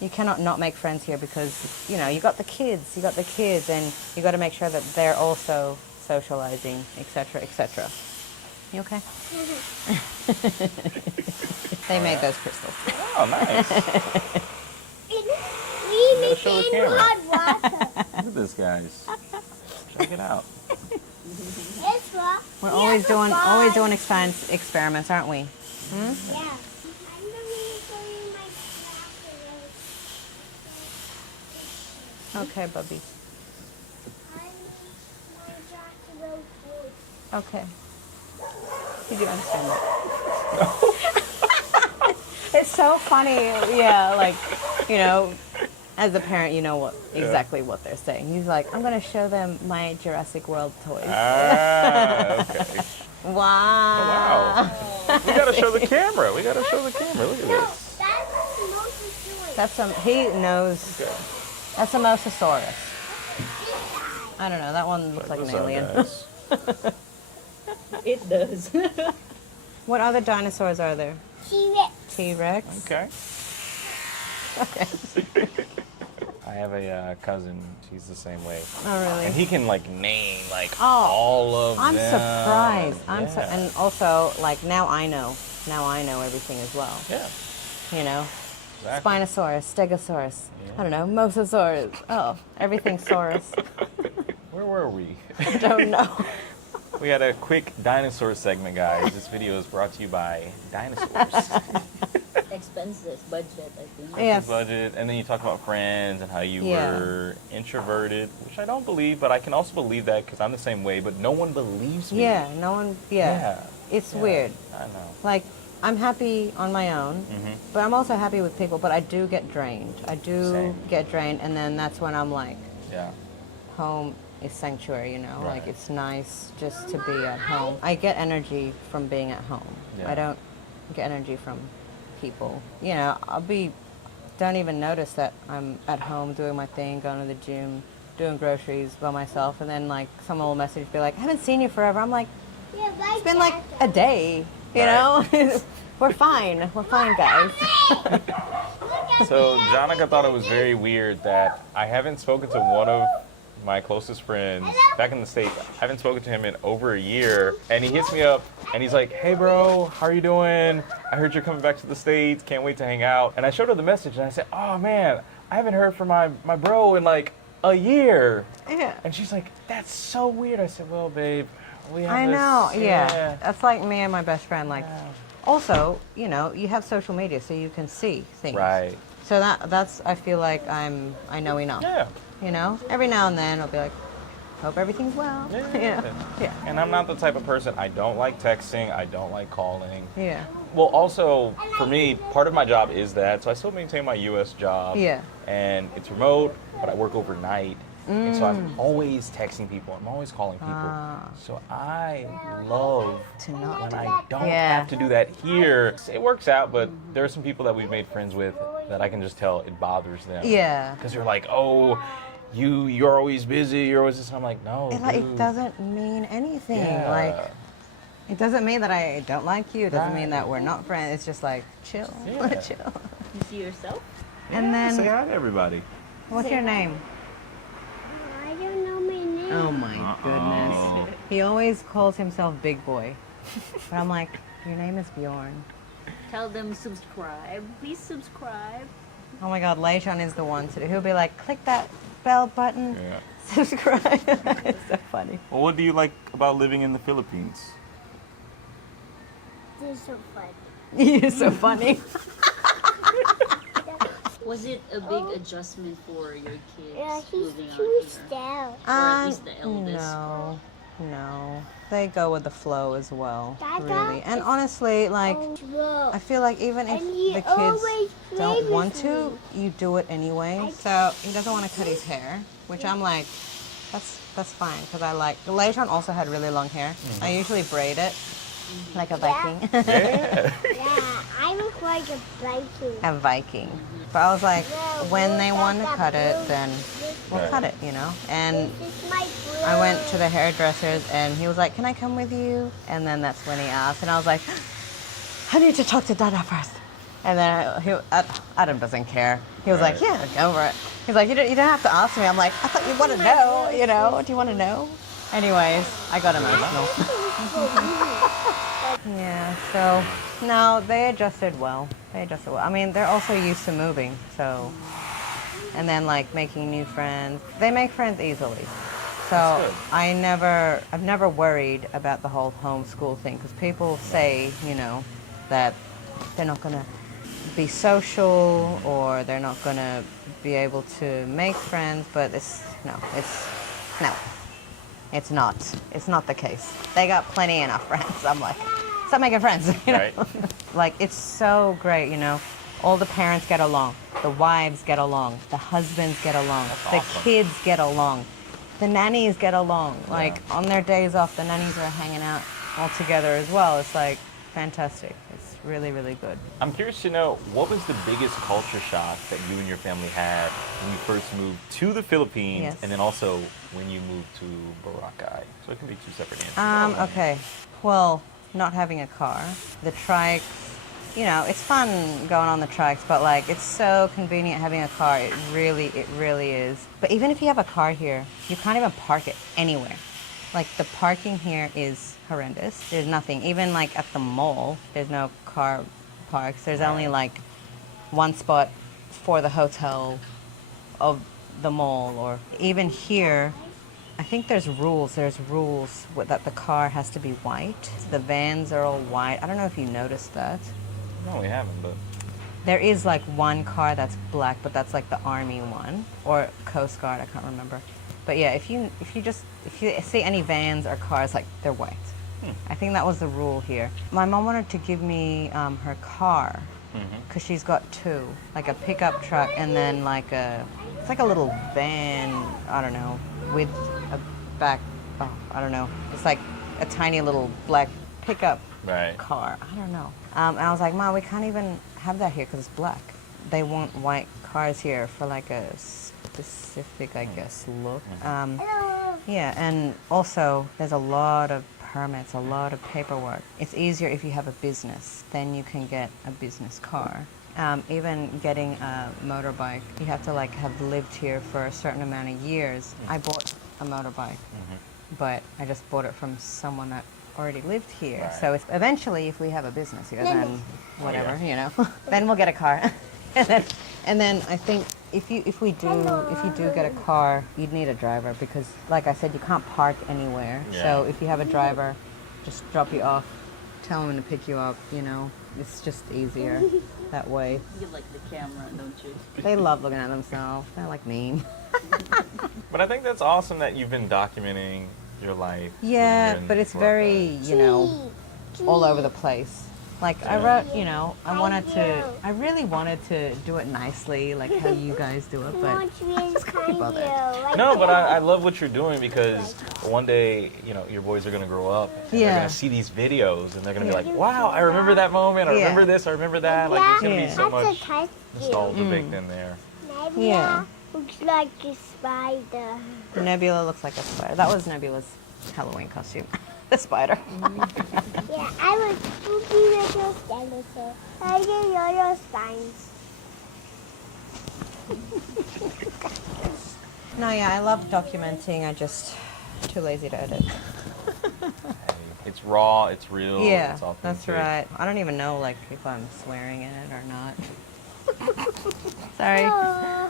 You cannot not make friends here because, you know, you got the kids, and you got to make sure that they're also socializing, etc., etc. You okay? They made those crystals. Oh, nice. We Gotta show the make camera. hot water. Look at this, guys. Check it out. It's what? We're always doing experiments, aren't we? Yeah. I'm really showing my crackers. Okay, Bubby. I need my jacket food. Okay. Did you understand that? It's so funny. Yeah, like, you know, as a parent, you know exactly what they're saying. He's like, I'm going to show them my Jurassic World toys. Ah, okay. Wow. Wow. We gotta show the camera. Look at this. That's what Moses doing. That's he knows. Okay. That's a Mosasaurus. I don't know. That one looks like an What's up, alien. guys? It does. What other dinosaurs are there? T-Rex. T-Rex. Okay. Okay. I have a cousin. She's the same way. Oh, really? And he can like name like Oh, all of I'm them. surprised. Yeah. And also, like, now I know everything as well. Yeah. You know, Exactly. Spinosaurus, Stegosaurus. I don't know, Mosasaurus. Oh, everything's Saurus. Where were we? I don't know. We had a quick dinosaur segment, guys. This video is brought to you by dinosaurs. Expenses, budget, I think. Yes. Budget, and then you talk about friends and how you Yeah. were introverted, which I don't believe, but I can also believe that because I'm the same way, but no one believes me. Yeah, no one, yeah. It's Yeah, weird. I know. Like, I'm happy on my own, but I'm also happy with people, but I do get drained. I do Same. get drained, and then that's when I'm like, Yeah. home is sanctuary, you know? Right. Like, it's nice just to be at home. I get energy from being at home. Yeah. I don't get energy from people. You know, don't even notice that I'm at home doing my thing, going to the gym, doing groceries by myself, and then, like, someone will message, be like, I haven't seen you forever. I'm like, it's been like a day, you know? We're fine, guys. So Jonica thought it was very weird that I haven't spoken to one of my closest friends back in the States. I haven't spoken to him in over a year, and he hits me up and he's like, hey bro, how are you doing? I heard you're coming back to the States, can't wait to hang out. And I showed her the message and I said, oh man, I haven't heard from my bro in like a year. Yeah. And she's like, that's so weird. I said, well babe, we have I this- know, yeah. That's like me and my best friend. Like, also, you know, you have social media, so you can see things. Right. So that's I feel like I know enough. Yeah. You know, every now and then I'll be like, hope everything's well. Yeah. You know? Yeah. And I'm not the type of person, I don't like texting, I don't like calling. Yeah. Well, also, for me, part of my job is that, so I still maintain my U.S. job. Yeah. And it's remote, but I work overnight. And so I'm always texting people, I'm always calling people. So I love To not when do I that. don't Yeah. have to do that here. It works out, but there are some people that we've made friends with that I can just tell it bothers them. Yeah. Because they're like, oh, you're always busy, you're always this. And I'm like, no, It dude. doesn't mean anything. Yeah. Like, it doesn't mean that I don't like you. It doesn't mean Right. that we're not friends. It's just like, chill. Yeah. Chill. You see yourself? And then, Say hi to everybody. what's your name? I don't know my name. Oh my goodness. He always calls himself Big Boy. But I'm like, your name is Bjorn. Tell them subscribe. Please subscribe. Oh my God, Leishon is the one to do. He'll be like, click that bell button, Yeah. subscribe. It's so funny. Well, what do you like about living in the Philippines? This is so funny. You're so funny. Was it a big adjustment for your kids Yeah, he's moving out too here? stale. Or at least the eldest? No. They go with the flow as well, Dada really. And is- honestly, like, Whoa. I feel like even if And he the always kids plays don't with want to, me. you do it anyway. So he doesn't want to cut his hair, which I'm like, that's fine, because I like. Leishon also had really long hair. I usually braid it like a Viking. Yeah. Yeah, I look like a Viking. A Viking. But I was like, when they want to cut it, then we'll Right. cut it, you know? And This is my blue. I went to the hairdressers and he was like, can I come with you? And then that's when he asked. And I was like, I need to talk to Dada first. And then Adam doesn't care. He was like, Right. yeah, go for it. He's like, you don't have to ask me. I'm like, I thought you want to know, you know? Do you want to know? Anyways, I got emotional. Yeah, so no, they adjusted well. I mean, they're also used to moving, so, and then like making new friends. They make friends easily. So That's good. I've never worried about the whole homeschool thing because people say, you know, that they're not gonna be social or they're not gonna be able to make friends, but it's not. It's not the case. They got plenty enough friends. I'm like, stop making friends. You know? Right. Like, it's so great, you know. All the parents get along. The wives get along. The husbands get along. The awesome. kids get along. The nannies get along. Like, on their days off, the nannies are hanging out all together as well. It's like fantastic. It's really, really good. I'm curious to know, what was the biggest culture shock that you and your family had when you first moved to the Philippines, Yes. and then also when you moved to Boracay? So it can be two separate answers. Okay. Well, not having a car. The trike, you know, it's fun going on the trikes, but like it's so convenient having a car. It really is. But even if you have a car here, you can't even park it anywhere. Like the parking here is horrendous. There's nothing. Even like at the mall, there's no car parks. There's only like one spot for the hotel of the mall, or even here, I think there's rules. There's rules that the car has to be white. The vans are all white. I don't know if you noticed that. No, we haven't, but There is like one car that's black, but that's like the army one or Coast Guard. I can't remember. But yeah, if you see any vans or cars, like they're white. I think that was the rule here. My mom wanted to give me her car because she's got two, like a pickup truck and then it's like a little van. I don't know, with a back. Oh, I don't know. It's like a tiny little black pickup right. car. I don't know. And I was like, Mom, we can't even have that here because it's black. They want white cars here for like a specific, I guess, look. Yeah, and also there's a lot of permits, a lot of paperwork. It's easier if you have a business, then you can get a business car. Even getting a motorbike, you have to like have lived here for a certain amount of years. I bought a motorbike, but I just bought it from someone that already lived here. Right. So eventually, if we have a business here, then whatever, yeah. you know, then we'll get a car. and then I think if you do get a car, you'd need a driver because, like I said, you can't park anywhere. Yeah. So if you have a driver, just drop you off, tell him to pick you up. You know, it's just easier that way. You like the camera, don't you? They love looking at themselves. They're like mean. But I think that's awesome that you've been documenting your life. Yeah, when you're but in it's very, you know, all over the place. Like I wrote, you know, I really wanted to do it nicely, like how you guys do it, but I just can't be bothered. No, but I love what you're doing because one day, you know, your boys are going to grow up and they're going to see these videos and they're going to be like, wow, I remember that moment, I remember this, I remember that. Like, there's going to be so much nostalgia baked in there. Yeah. Looks like a spider. Nebula looks like a spider. That was Nebula's Halloween costume. The spider. Yeah, I was spooky little dinosaur. I did your spines. No, yeah, I love documenting. I just too lazy to edit. It's raw, it's real, Yeah, it's authentic. that's right. I don't even know like if I'm swearing in it or not. Sorry,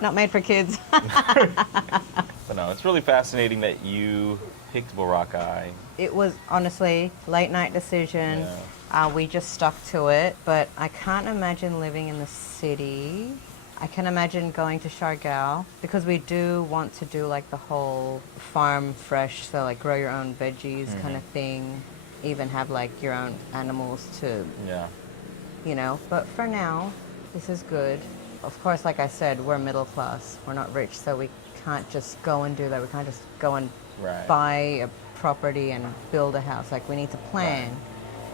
not made for kids. But no, it's really fascinating that you picked Boracay. It was honestly late night decision. Yeah. We just stuck to it, but I can't imagine living in the city. I can imagine going to Siargao because we do want to do like the whole farm fresh, so like grow your own veggies kind of thing. Even have like your own animals to, you know. But for now, this is good. Of course, like I said, we're middle class. We're not rich, so we can't just go and do that. We can't just go and buy a property and build a house. Like we need to plan.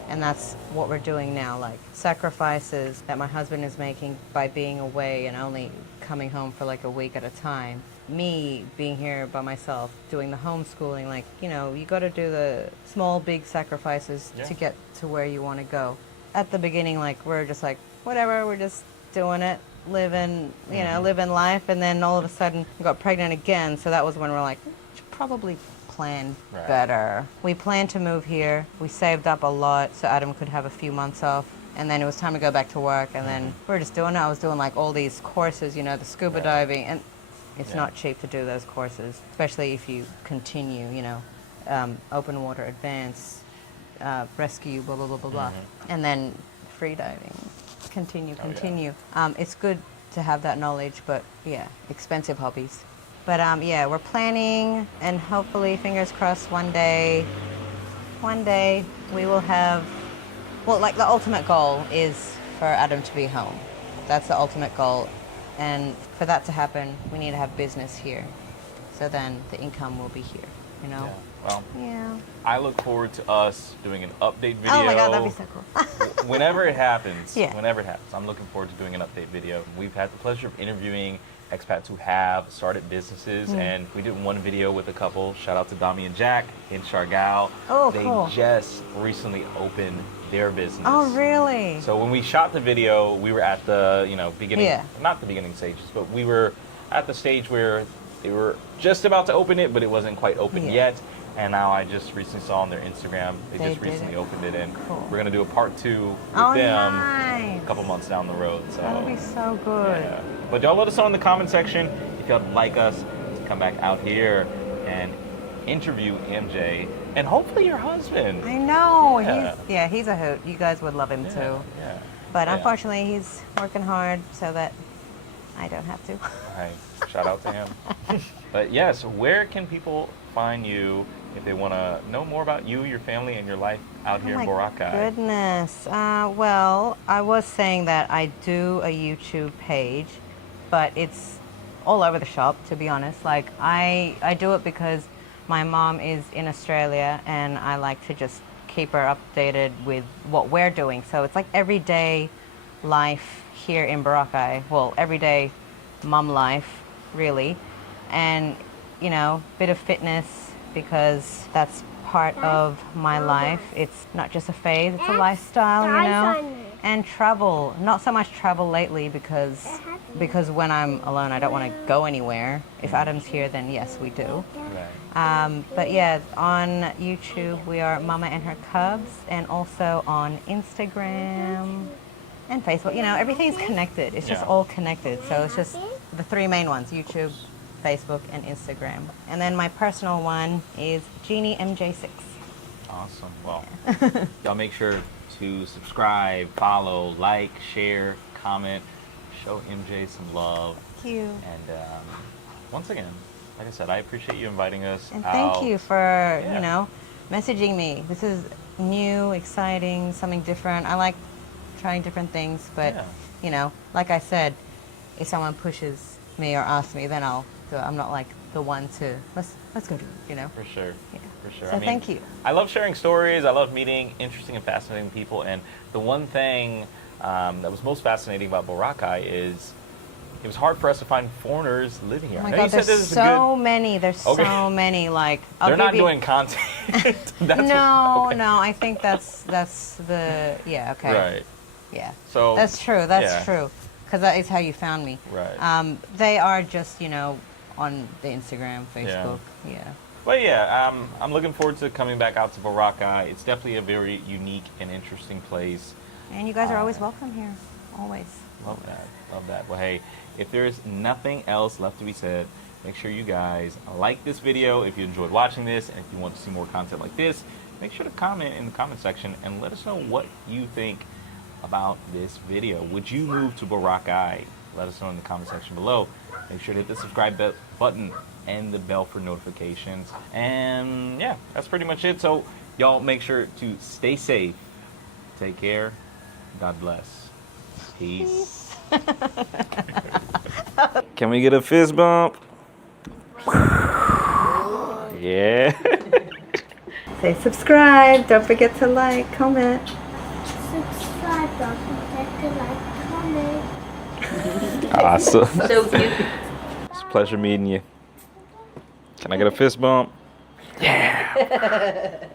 And that's what we're doing now, like sacrifices that my husband is making by being away and only coming home for like a week at a time. Me being here by myself, doing the homeschooling, like, you know, you got to do the small, big sacrifices to get to where you want to go. At the beginning, like, we're just like, whatever, we're just doing it, living, you know, living life. And then all of a sudden, we got pregnant again. So that was when we're like, we should probably plan better. We planned to move here. We saved up a lot so Adam could have a few months off. And then it was time to go back to work. And then we were just doing it. I was doing like all these courses, you know, the scuba diving. And it's not cheap to do those courses, especially if you continue, you know, open water, advanced, rescue, blah, blah, blah, blah, blah. And then free diving. Continue. It's good to have that knowledge, but yeah, expensive hobbies. But yeah, we're planning, and hopefully, fingers crossed, one day we will have, well, like the ultimate goal is for Adam to be home. That's the ultimate goal. And for that to happen, we need to have business here. So then the income will be here, you know? Yeah. Well, I look forward to us doing an update video. Oh my God, that'd be so cool. Whenever it happens. Yeah. Whenever it happens. I'm looking forward to doing an update video. We've had the pleasure of interviewing expats who have started businesses, and we did one video with a couple. Shout out to Dami and Jack in Siargao. Oh, they cool. just recently opened their business. Oh, really? So when we shot the video, we were at the, you know, beginning, not the beginning stages, but we were at the stage where they were just about to open it, but it wasn't quite open yet. And now I just recently saw on their Instagram, they They just did recently it. opened it, and Cool. we're gonna do a part 2 with Oh, them nice. a couple months down the road. So That would be so good. yeah. But y'all let us know in the comment section if y'all like us to come back out here and interview MJ and hopefully your husband. I know. Yeah. He's a hoot. You guys would love him too. Yeah. But Yeah. unfortunately, he's working hard so that I don't have to. Hey, shout out to him. But yes, where can people find you if they want to know more about you, your family, and your life out here in Boracay? Goodness. Well, I was saying that I do a YouTube page, but it's all over the shop, to be honest. Like, I do it because my mom is in Australia, and I like to just keep her updated with what we're doing. So it's like everyday life here in Boracay. Well, everyday mum life, really. And, you know, bit of fitness, because that's part of my life. It's not just a phase, it's a lifestyle, you know. And travel, not so much travel lately because when I'm alone, I don't want to go anywhere. If Adam's here, then yes, we do. But yeah, on YouTube, we are Mama and Her Cubs, and also on Instagram and Facebook. You know, everything's connected. It's just all connected. So it's just the 3 main ones: YouTube, Facebook, and Instagram. And then my personal one is Jeannie MJ6. Awesome. Well, y'all make sure to subscribe, follow, like, share, comment, show MJ some love. Thank you. And once again, like I said, I appreciate you inviting us And out. thank you for, Yeah. you know, messaging me. This is new, exciting, something different. I like trying different things, but, Yeah. you know, like I said, if someone pushes me or asks me, then I'll do it. I'm not like the one to, let's go do it, you know? For sure. Yeah. For sure. So thank you. I love sharing stories. I love meeting interesting and fascinating people. And the one thing that was most fascinating about Boracay is it was hard for us to find foreigners living here. Oh my I know God, you said there's this is so many. There's Okay. so many. Like, They're not doing content. That's No, okay. no. I think that's the okay. Right. Yeah. So That's true. That's yeah. true. Because that is how you found me. Right. They are just, you know, on the Instagram, Facebook. Yeah. But yeah, I'm looking forward to coming back out to Boracay. It's definitely a very unique and interesting place. And you guys are always welcome here. Always. Love that. Love that. Well, hey, if there's nothing else left to be said, make sure you guys like this video if you enjoyed watching this, and if you want to see more content like this, make sure to comment in the comment section and let us know what you think about this video. Would you move to Boracay? Let us know in the comment section below. Make sure to hit the subscribe button and the bell for notifications. And yeah, that's pretty much it. So y'all make sure to stay safe. Take care. God bless. Peace. Can we get a fist bump? Yeah. Say subscribe. Don't forget to like, comment. Subscribe, don't forget to like, comment. Awesome. So cute. It's a pleasure meeting you. Can I get a fist bump? Yeah.